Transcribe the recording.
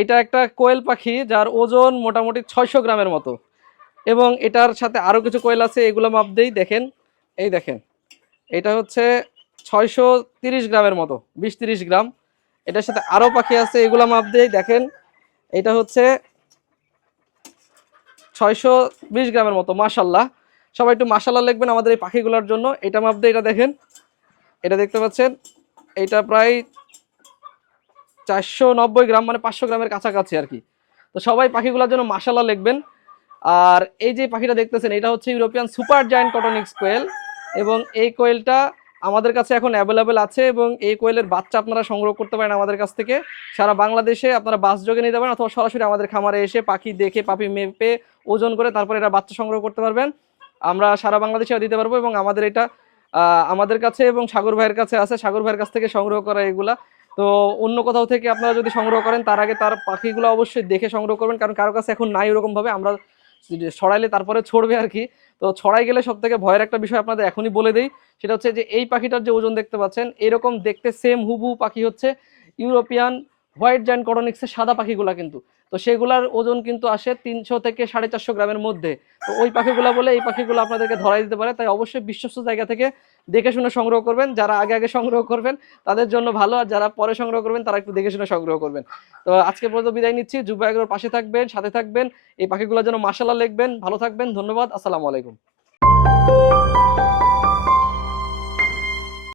এটা একটা কোয়েল পাখি যার ওজন মোটামুটি 600 গ্রামের মতো, এবং এটার সাথে আরো কিছু কোয়েল আছে, এগুলো মাপ দেই। দেখেন, এই দেখেন, এটা হচ্ছে 630 গ্রামের মতো, 20-30 গ্রাম। এটার সাথে আরো পাখি আছে, এগুলো মাপ দেই। দেখেন, এটা হচ্ছে 620 গ্রামের মতো। মাশাল্লাহ, সবাই একটু মাশাল্লাহ লিখবেন আমাদের এই পাখিগুলোর জন্য। এটা মাপ দেই, এটা দেখেন, এটা দেখতে পাচ্ছেন, এটা প্রায় 490 গ্রাম, মানে 500 গ্রামের কাছাকাছি আর কি। তো সবাই পাখিগুলোর জন্য মাশাল্লাহ লিখবেন। আর এই যে পাখিটা দেখতেছেন, এটা হচ্ছে ইউরোপিয়ান সুপার জায়ান্ট কটনিক্স কোয়েল, এবং এই কোয়েলটা আমাদের কাছে এখন অ্যাভেলেবেল আছে, এবং এই কোয়েলের বাচ্চা আপনারা সংগ্রহ করতে পারেন আমাদের কাছ থেকে। সারা বাংলাদেশে আপনারা বাস যোগে নিতে পারেন, অথবা সরাসরি আমাদের খামারে এসে পাখি দেখে, পাখি মেপে, ওজন করে তারপরে এটা বাচ্চা সংগ্রহ করতে পারবেন। আমরা সারা বাংলাদেশে দিতে পারবো, এবং আমাদের এটা আমাদের কাছে এবং সাগর ভাইয়ের কাছে আছে, সাগর ভাইয়ের কাছ থেকে সংগ্রহ করা এগুলা। তো অন্য কোথাও থেকে আপনারা যদি সংগ্রহ করেন, তার আগে তার পাখিগুলো অবশ্যই দেখে সংগ্রহ করবেন, কারণ কারো কাছে এখন নাই ওরকম ভাবে। আমরা ছড়াইলে তারপরে ছড়বে আর কি। তো ছড়াই গেলে সব থেকে ভয়ের একটা বিষয় আপনাদের এখনই বলে দেই, সেটা হচ্ছে যে এই পাখিটার যে ওজন দেখতে পাচ্ছেন, এরকম দেখতে সেম হুবহু পাখি হচ্ছে ইউরোপিয়ান হোয়াইট জায়ান্ট কটনিক্সের সাদা পাখিগুলা কিন্তু। তো সেগুলার ওজন কিন্তু আসে 300 থেকে 450 গ্রামের মধ্যে। তো ওই পাখিগুলা বলে এই পাখিগুলো আপনাদেরকে ধরাই দিতে পারে, তাই অবশ্যই বিশ্বস্ত জায়গা থেকে দেখে শুনে সংগ্রহ করবেন। যারা আগে আগে সংগ্রহ করবেন তাদের জন্য ভালো, আর যারা পরে সংগ্রহ করবেন তারা একটু দেখে শুনে সংগ্রহ করবেন। তো আজকে পর্যন্ত বিদায় নিচ্ছি। যুব এগ্রোর পাশে থাকবেন, সাথে থাকবেন, এই পাখিগুলোর জন্য মাশাআল্লাহ লিখবেন। ভালো থাকবেন, ধন্যবাদ, আসসালামু আলাইকুম।